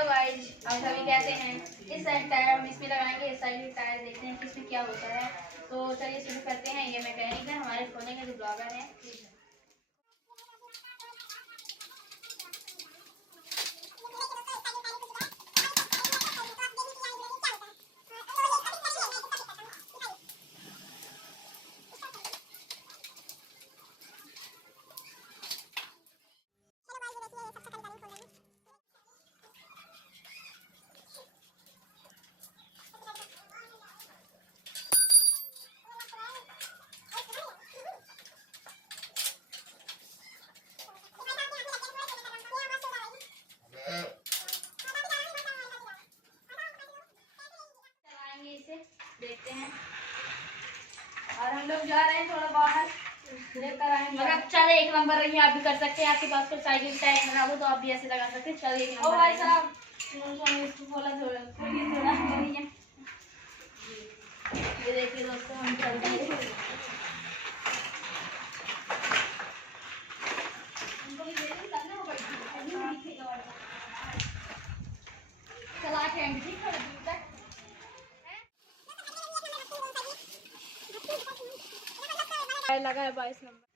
Hello guys, हम सभी कैसे हैं। इस साइड टायर हम इसमें लगाएंगे, इस साइड भी टायर देखते हैं कि इसमें क्या होता है। तो चलिए शुरू करते हैं। ये मैकेनिक है, हमारे खोलने के जो ब्लॉगर हैं। चलाएंगे इसे, देखते हैं। और हम लोग जा रहे हैं थोड़ा बाहर, लेकर आएंगे। मतलब चल एक नंबर रही, आप भी कर सकते हैं। आपके पास कोई साइकिल टायर बना हो तो आप भी ऐसे लगा सकते हैं। चल एक नंबर। ओ भाई साहब, इसको बोला थोड़ा ये देखिए दोस्तों, हम चलते हैं। चला के एंट्री कर दी तक लगा है 22 नंबर।